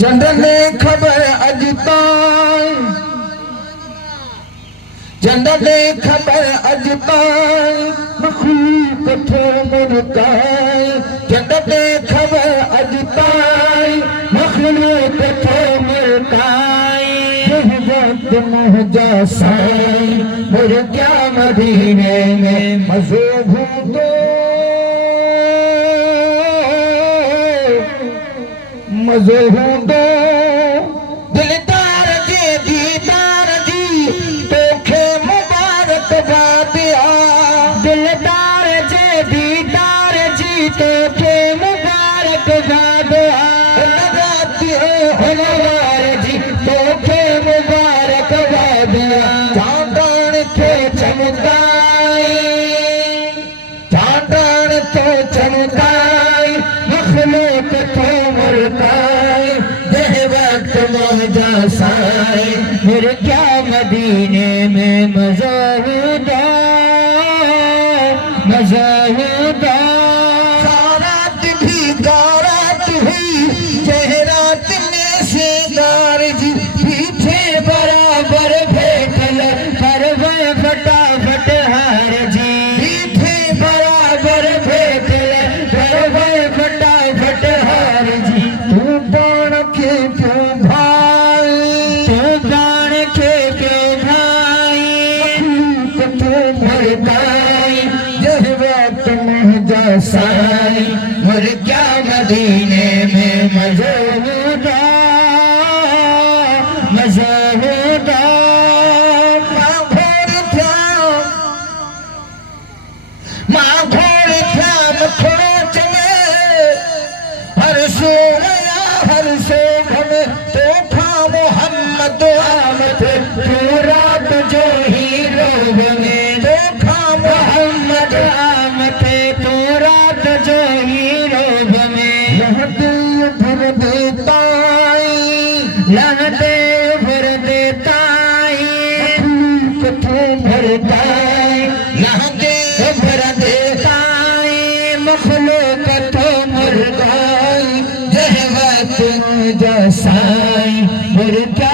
चंदने खबर अजताई, चंदने खबर अजताई, मखलूक थे मुरताई। चंदने खबर अजताई, मखलूक थे मुरताई। वक्त मुझा साई मुझे क्या मदीने में मज़े भूतो, मज़े भूतो। दिलदार जी दीदार जी तोखे मुबारक बादिया। दिलदार जी दीदार जी तोखे मुबारक बादिया। जी तोखे मुबारक बादिया। चांदन थे चमकाई, चांदन थे चमकाई, मखलूक थे मुरताई। जह वक्त मौजा साई मेरे क्या मदीने में मज़ा हुआ, मज़ा हुआ। सारात भी गारात हुई, जहरात में से गार जी। पीछे बराबर भेटल परवे फटाफट हार जी। पीछे बराबर भेटल परवे फटाफट हार जी। तू बाण के क्यों भाई, तू बाण के क्यों भाई, मखलूक तू मरताई। जह वक्त मुझा साई मुझे क्या मदीने में मज़ा हुआ, मज़ा हुआ। माँ घोर था, माँ घोर था मखरोच में। हर सोया हर सोख में तोहफा मोहम्मद आमद। पूरा तुझो ही रोब में तोहफा मोहम्मद आमद। पूरा तुझो ही रोब में। लहते भर देताई, लहते भर देताई, मखलूक थे भरताई। लहते भर देताई, मखलूक थे भरताई। जह वक्त मुझा साई मेरे क्या